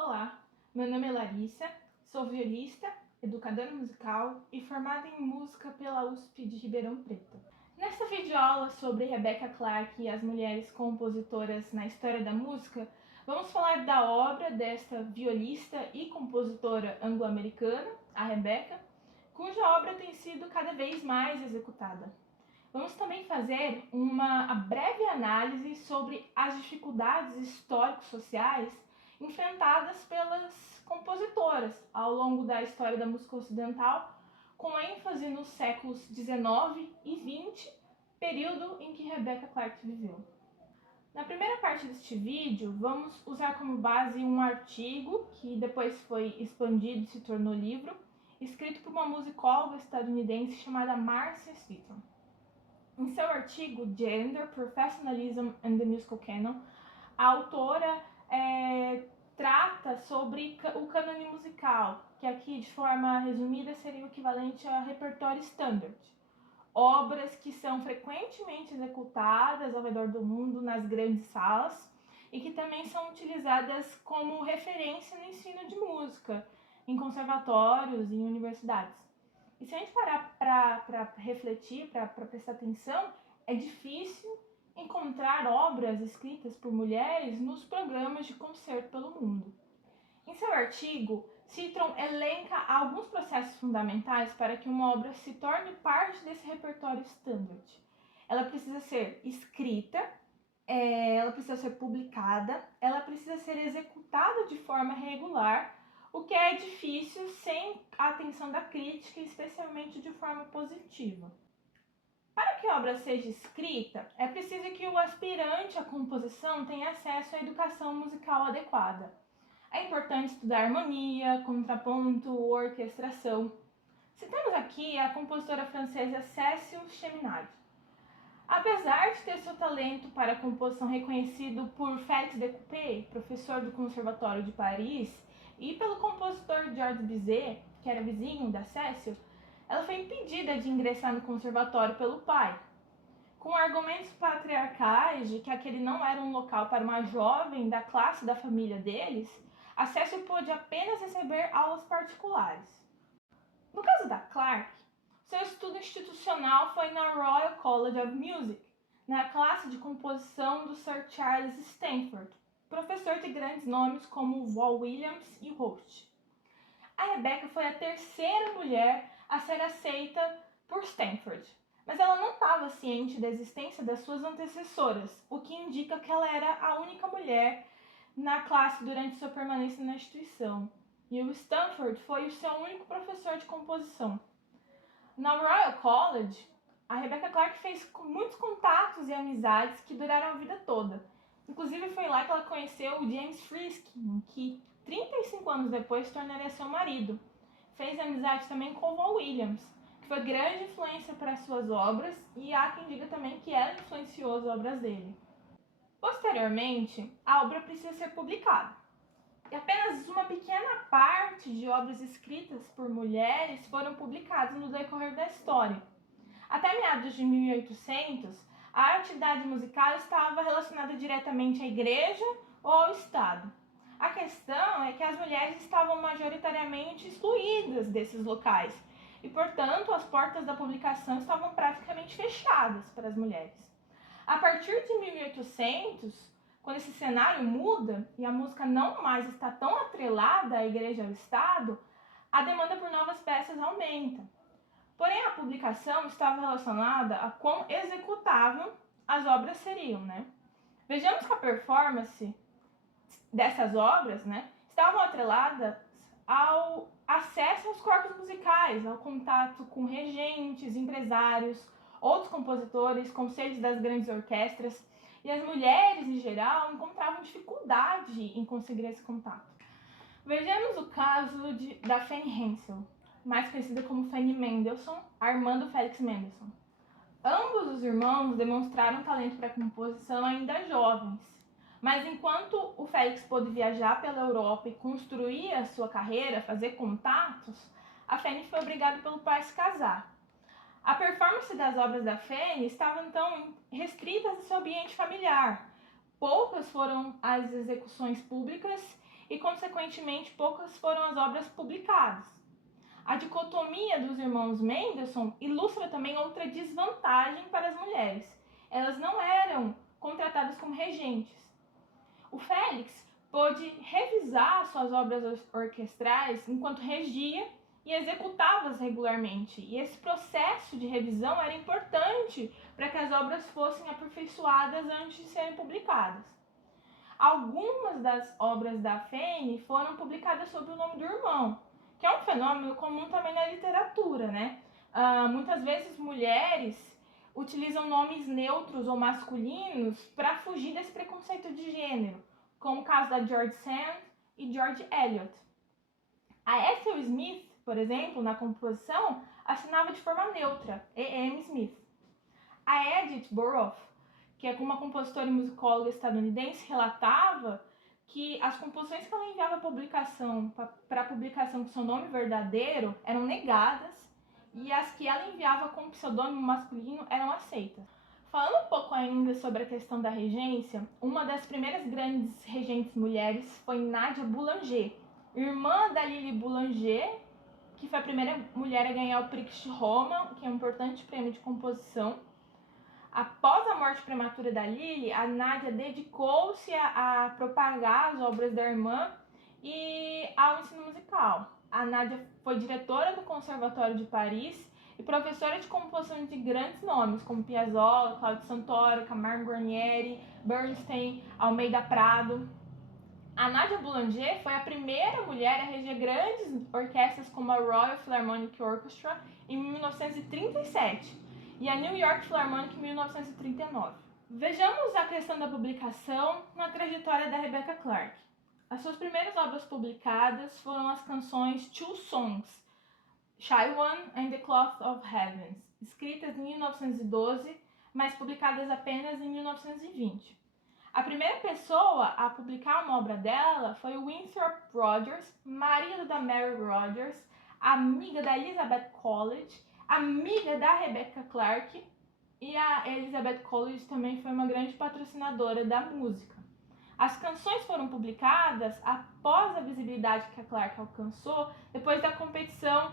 Olá, meu nome é Larissa, sou violista, educadora musical e formada em música pela USP de Ribeirão Preto. Nesta videoaula sobre Rebecca Clarke e as mulheres compositoras na história da música, vamos falar da obra desta violista e compositora anglo-americana, a Rebecca, cuja obra tem sido cada vez mais executada. Vamos também fazer uma breve análise sobre as dificuldades históricos-sociais enfrentadas pelas compositoras ao longo da história da música ocidental, com ênfase nos séculos XIX e XX, período em que Rebecca Clarke viveu. Na primeira parte deste vídeo, vamos usar como base um artigo que depois foi expandido e se tornou livro, escrito por uma musicóloga estadunidense chamada Marcia Streeton. Em seu artigo Gender, Professionalism and the Musical Canon, a autora trata sobre o cânone musical, que aqui de forma resumida seria o equivalente a repertório standard. Obras que são frequentemente executadas ao redor do mundo nas grandes salas e que também são utilizadas como referência no ensino de música em conservatórios e em universidades. E se a gente parar para refletir, para prestar atenção, é difícil encontrar obras escritas por mulheres nos programas de concerto pelo mundo. Em seu artigo, Streeton elenca alguns processos fundamentais para que uma obra se torne parte desse repertório standard. Ela precisa ser escrita, ela precisa ser publicada, ela precisa ser executada de forma regular, o que é difícil sem a atenção da crítica, especialmente de forma positiva. Para que a obra seja escrita, é preciso que o aspirante à composição tenha acesso à educação musical adequada. É importante estudar harmonia, contraponto, orquestração. Citamos aqui a compositora francesa Cécile Cheminade. Apesar de ter seu talento para a composição reconhecido por Félix Décuplé, professor do Conservatório de Paris, e pelo compositor Georges Bizet, que era vizinho da Cécile, ela foi impedida de ingressar no conservatório pelo pai. Com argumentos patriarcais de que aquele não era um local para uma jovem da classe da família deles, a Cécile pôde apenas receber aulas particulares. No caso da Clarke, seu estudo institucional foi na Royal College of Music, na classe de composição do Sir Charles Stanford, professor de grandes nomes como Vaughan Williams e Roach. A Rebecca foi a terceira mulher a ser aceita por Stanford, mas ela não estava ciente da existência das suas antecessoras, o que indica que ela era a única mulher na classe durante sua permanência na instituição, e o Stanford foi o seu único professor de composição. Na Royal College, a Rebecca Clarke fez muitos contatos e amizades que duraram a vida toda. Inclusive foi lá que ela conheceu o James Friskin, que 35 anos depois se tornaria seu marido. Fez amizade também com o Vaughan Williams, que foi grande influência para suas obras, e há quem diga também que ela influenciou as obras dele. Posteriormente, a obra precisa ser publicada. E apenas uma pequena parte de obras escritas por mulheres foram publicadas no decorrer da história. Até meados de 1800, a atividade musical estava relacionada diretamente à igreja ou ao Estado. A questão é que as mulheres estavam majoritariamente excluídas desses locais e, portanto, as portas da publicação estavam praticamente fechadas para as mulheres. A partir de 1800, quando esse cenário muda e a música não mais está tão atrelada à igreja e ao Estado, a demanda por novas peças aumenta. Porém, a publicação estava relacionada a quão executável as obras seriam, Vejamos que a performance dessas obras, estavam atreladas ao acesso aos corpos musicais, ao contato com regentes, empresários, outros compositores, conselhos das grandes orquestras, e as mulheres, em geral, encontravam dificuldade em conseguir esse contato. Vejamos o caso da Fanny Hensel, mais conhecida como Fanny Mendelssohn, Armando Félix Mendelssohn. Ambos os irmãos demonstraram talento para a composição ainda jovens, mas enquanto o Félix pôde viajar pela Europa e construir a sua carreira, fazer contatos, a Fanny foi obrigada pelo pai a se casar. A performance das obras da Fanny estava então restrita ao seu ambiente familiar. Poucas foram as execuções públicas e, consequentemente, poucas foram as obras publicadas. A dicotomia dos irmãos Mendelssohn ilustra também outra desvantagem para as mulheres. Elas não eram contratadas como regentes. O Félix pôde revisar suas obras orquestrais enquanto regia e executá-las regularmente. E esse processo de revisão era importante para que as obras fossem aperfeiçoadas antes de serem publicadas. Algumas das obras da Fanny foram publicadas sob o nome do irmão, que é um fenômeno comum também na literatura, né? Muitas vezes mulheres utilizam nomes neutros ou masculinos para fugir desse preconceito de gênero, como o caso da George Sand e George Eliot. A Ethel Smith, por exemplo, na composição, assinava de forma neutra, E.M. Smith. A Edith Borough, que é uma compositora e musicóloga estadunidense, relatava que as composições que ela enviava para publicação com seu nome verdadeiro eram negadas e as que ela enviava com pseudônimo masculino eram aceitas. Falando um pouco ainda sobre a questão da regência, uma das primeiras grandes regentes mulheres foi Nadia Boulanger, irmã da Lili Boulanger, que foi a primeira mulher a ganhar o Prix de Roma, que é um importante prêmio de composição. Após a morte prematura da Lili, a Nadia dedicou-se a propagar as obras da irmã e ao ensino musical. A Nadia foi diretora do Conservatório de Paris e professora de composição de grandes nomes, como Piazzolla, Claudio Santoro, Camargo Guarnieri, Bernstein, Almeida Prado. A Nadia Boulanger foi a primeira mulher a reger grandes orquestras como a Royal Philharmonic Orchestra em 1937 e a New York Philharmonic em 1939. Vejamos a questão da publicação na trajetória da Rebecca Clark. As suas primeiras obras publicadas foram as canções Two Songs, Shy One and the Cloth of Heavens, escritas em 1912, mas publicadas apenas em 1920. A primeira pessoa a publicar uma obra dela foi o Winthrop Rogers, marido da Mary Rogers, amiga da Elizabeth Coolidge, amiga da Rebecca Clark, e a Elizabeth Coolidge também foi uma grande patrocinadora da música. As canções foram publicadas após a visibilidade que a Clark alcançou depois da competição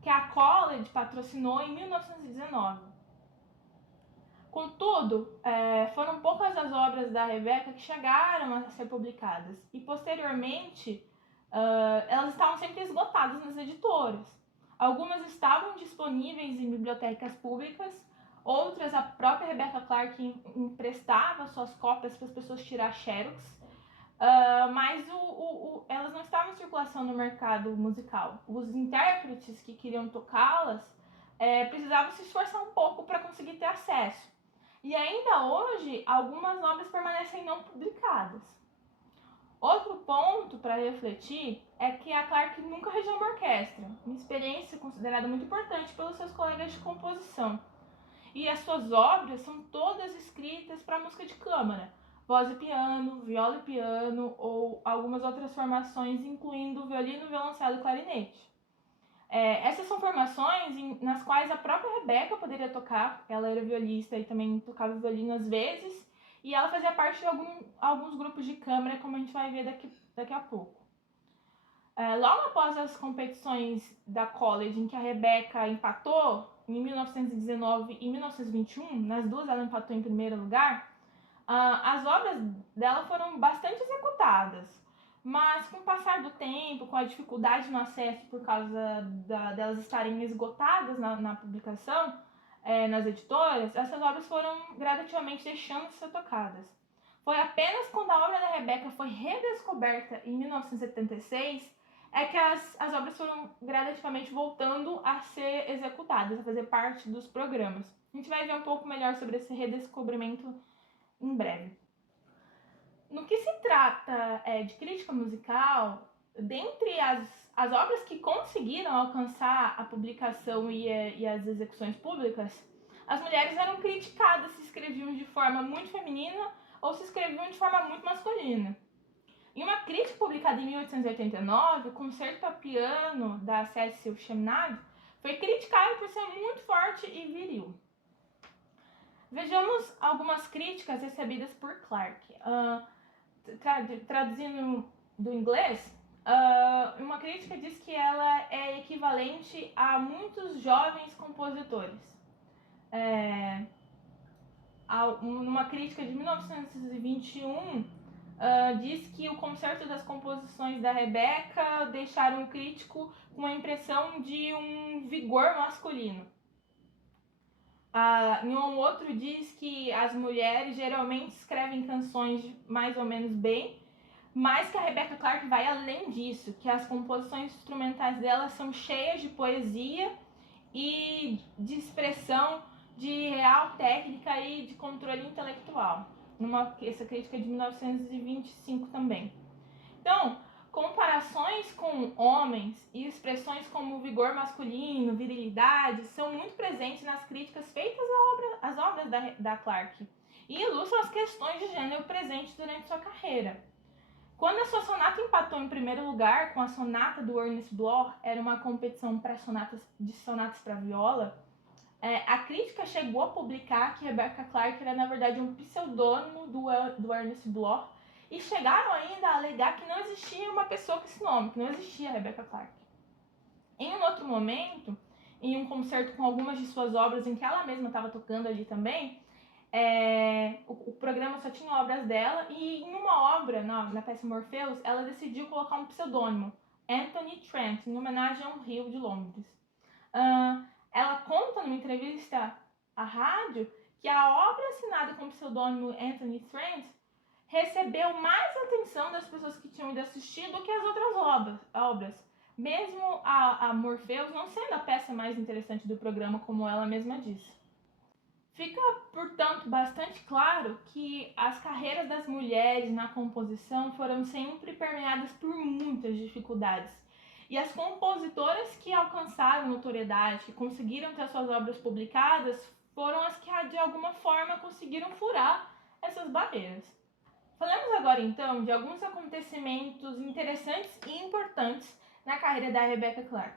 que a Coolidge patrocinou em 1919. Contudo, foram poucas as obras da Rebecca que chegaram a ser publicadas e, posteriormente, elas estavam sempre esgotadas nas editoras. Algumas estavam disponíveis em bibliotecas públicas, outras a própria Rebecca Clark emprestava suas cópias para as pessoas tirar xerox, mas elas não estavam em circulação no mercado musical. Os intérpretes que queriam tocá-las precisavam se esforçar um pouco para conseguir ter acesso. E ainda hoje, algumas obras permanecem não publicadas. Outro ponto para refletir é que a Clark nunca regeu uma orquestra, uma experiência considerada muito importante pelos seus colegas de composição. E as suas obras são todas escritas para música de câmara, voz e piano, viola e piano ou algumas outras formações, incluindo violino, violoncelo e clarinete. Essas são formações nas quais a própria Rebecca poderia tocar. Ela era violista e também tocava violino às vezes, e ela fazia parte de alguns grupos de câmara, como a gente vai ver daqui a pouco. Logo após as competições da College, em que a Rebecca empatou, em 1919 e 1921, nas duas ela empatou em primeiro lugar, as obras dela foram bastante executadas. Mas com o passar do tempo, com a dificuldade no acesso por causa delas estarem esgotadas na publicação, nas editoras, essas obras foram gradativamente deixando de ser tocadas. Foi apenas quando a obra da Rebecca foi redescoberta em 1976 que as obras foram gradativamente voltando a ser executadas, a fazer parte dos programas. A gente vai ver um pouco melhor sobre esse redescobrimento em breve. No que se trata de crítica musical, dentre as obras que conseguiram alcançar a publicação e as execuções públicas, as mulheres eram criticadas se escreviam de forma muito feminina ou se escreviam de forma muito masculina. Em uma crítica publicada em 1889, o Concerto para Piano da Cecil Chaminade foi criticado por ser muito forte e viril. Vejamos algumas críticas recebidas por Clark. Traduzindo do inglês, uma crítica diz que ela é equivalente a muitos jovens compositores. Numa crítica de 1921, diz que o concerto das composições da Rebecca deixaram o crítico com a impressão de um vigor masculino. Em um outro diz que as mulheres geralmente escrevem canções mais ou menos bem, mas que a Rebecca Clark vai além disso, que as composições instrumentais dela são cheias de poesia e de expressão, de real técnica e de controle intelectual. Essa crítica é de 1925 também. Então, comparações com homens e expressões como vigor masculino, virilidade, são muito presentes nas críticas feitas às obras da Clark e ilustram as questões de gênero presentes durante sua carreira. Quando a sua sonata empatou em primeiro lugar com a sonata do Ernest Bloch, era uma competição para sonatas para viola, a crítica chegou a publicar que Rebecca Clark era na verdade um pseudônimo do Ernest Bloch, e chegaram ainda a alegar que não existia uma pessoa com esse nome, que não existia Rebecca Clark. Em um outro momento, em um concerto com algumas de suas obras em que ela mesma estava tocando ali também, o programa só tinha obras dela, e em uma obra, na peça Morpheus, ela decidiu colocar um pseudônimo, Anthony Trent, em homenagem ao Rio de Londres. Ela conta numa entrevista à rádio que a obra assinada com o pseudônimo Anthony Trent recebeu mais atenção das pessoas que tinham ido assistir do que as outras obras, mesmo a Morpheus não sendo a peça mais interessante do programa, como ela mesma disse. Fica, portanto, bastante claro que as carreiras das mulheres na composição foram sempre permeadas por muitas dificuldades. E as compositoras que alcançaram notoriedade, que conseguiram ter suas obras publicadas, foram as que, de alguma forma, conseguiram furar essas barreiras. Falamos agora, então, de alguns acontecimentos interessantes e importantes na carreira da Rebecca Clark.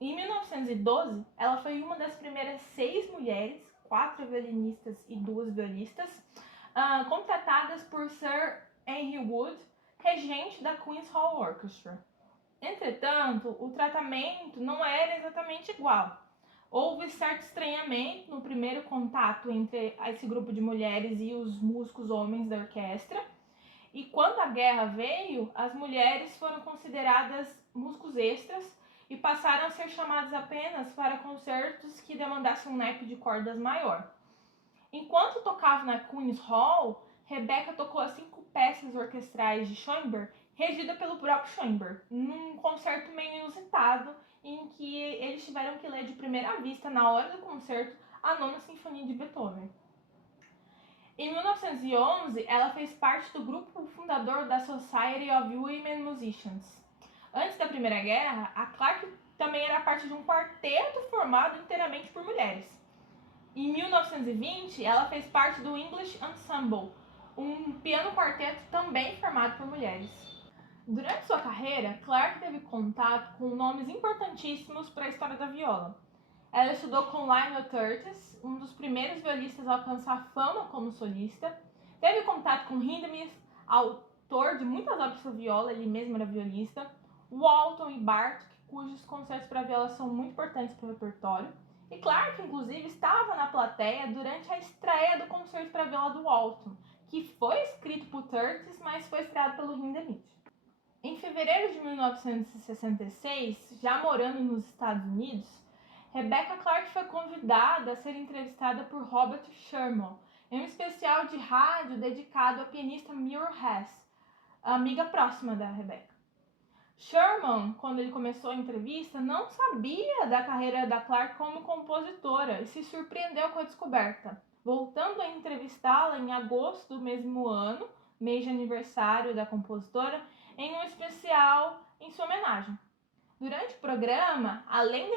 Em 1912, ela foi uma das primeiras 6 mulheres, 4 violinistas e 2 violistas, contratadas por Sir Henry Wood, regente da Queen's Hall Orchestra. Entretanto, o tratamento não era exatamente igual. Houve certo estranhamento no primeiro contato entre esse grupo de mulheres e os músicos homens da orquestra. E quando a guerra veio, as mulheres foram consideradas músicos extras e passaram a ser chamadas apenas para concertos que demandassem um naipe de cordas maior. Enquanto tocava na Queen's Hall, Rebecca tocou as 5 peças orquestrais de Schoenberg, regida pelo próprio Schoenberg, num concerto meio inusitado, em que eles tiveram que ler de primeira vista, na hora do concerto, a 9ª Sinfonia de Beethoven. Em 1911, ela fez parte do grupo fundador da Society of Women Musicians. Antes da Primeira Guerra, a Clark também era parte de um quarteto formado inteiramente por mulheres. Em 1920, ela fez parte do English Ensemble, um piano quarteto também formado por mulheres. Durante sua carreira, Clark teve contato com nomes importantíssimos para a história da viola. Ela estudou com Lionel Curtis, um dos primeiros violistas a alcançar fama como solista. Teve contato com Hindemith, autor de muitas obras para viola, ele mesmo era violista. Walton e Bartók, cujos concertos para viola são muito importantes para o repertório. E Clark, inclusive, estava na plateia durante a estreia do concerto para viola do Walton, que foi escrito por Curtis, mas foi estreado pelo Hindemith. Em fevereiro de 1966, já morando nos Estados Unidos, Rebecca Clark foi convidada a ser entrevistada por Robert Sherman em um especial de rádio dedicado à pianista Muriel Hess, amiga próxima da Rebecca. Sherman, quando ele começou a entrevista, não sabia da carreira da Clark como compositora e se surpreendeu com a descoberta, voltando a entrevistá-la em agosto do mesmo ano, mês de aniversário da compositora, em um especial em sua homenagem. Durante o programa, além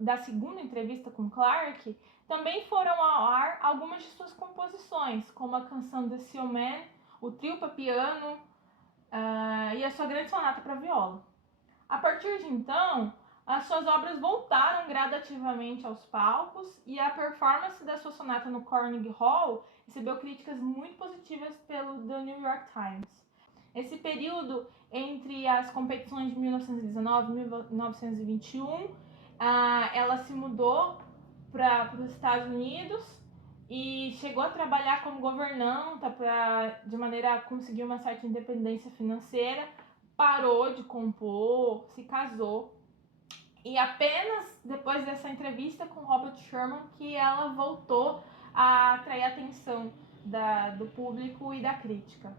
da segunda entrevista com Clark, também foram ao ar algumas de suas composições, como a canção The Seal Man, o trio para piano e a sua grande sonata para viola. A partir de então, as suas obras voltaram gradativamente aos palcos e a performance da sua sonata no Carnegie Hall recebeu críticas muito positivas pelo The New York Times. Esse período entre as competições de 1919 e 1921, ela se mudou para os Estados Unidos e chegou a trabalhar como governanta de maneira a conseguir uma certa independência financeira, parou de compor, se casou. E apenas depois dessa entrevista com Robert Sherman que ela voltou a atrair a atenção do público e da crítica.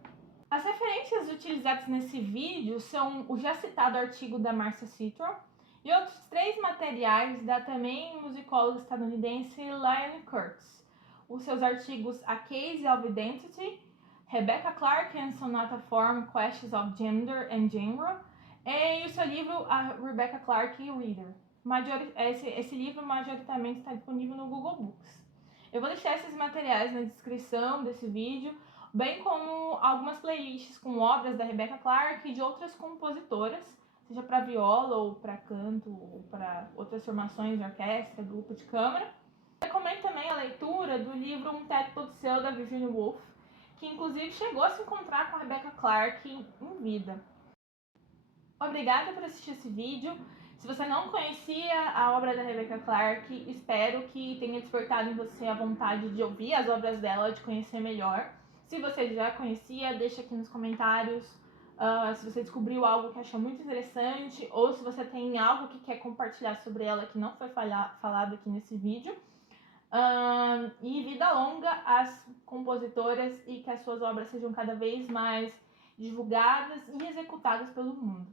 As referências utilizadas nesse vídeo são o já citado artigo da Marcia Citron e outros 3 materiais da também musicóloga estadunidense Liane Kurtz. Os seus artigos A Case of Identity, Rebecca Clark and Sonata Form, Questions of Gender and Genre, e o seu livro A Rebecca Clark Reader. Esse livro majoritariamente está disponível no Google Books. Eu vou deixar esses materiais na descrição desse vídeo, bem como algumas playlists com obras da Rebecca Clark e de outras compositoras, seja para viola ou para canto ou para outras formações de orquestra, grupo de câmara. Recomendo também a leitura do livro Um Teto Todo Seu, da Virginia Woolf, que inclusive chegou a se encontrar com a Rebecca Clark em vida. Obrigada por assistir esse vídeo. Se você não conhecia a obra da Rebecca Clark, espero que tenha despertado em você a vontade de ouvir as obras dela, de conhecer melhor. Se você já conhecia, deixa aqui nos comentários se você descobriu algo que achou muito interessante ou se você tem algo que quer compartilhar sobre ela que não foi falado aqui nesse vídeo. E vida longa às compositoras e que as suas obras sejam cada vez mais divulgadas e executadas pelo mundo.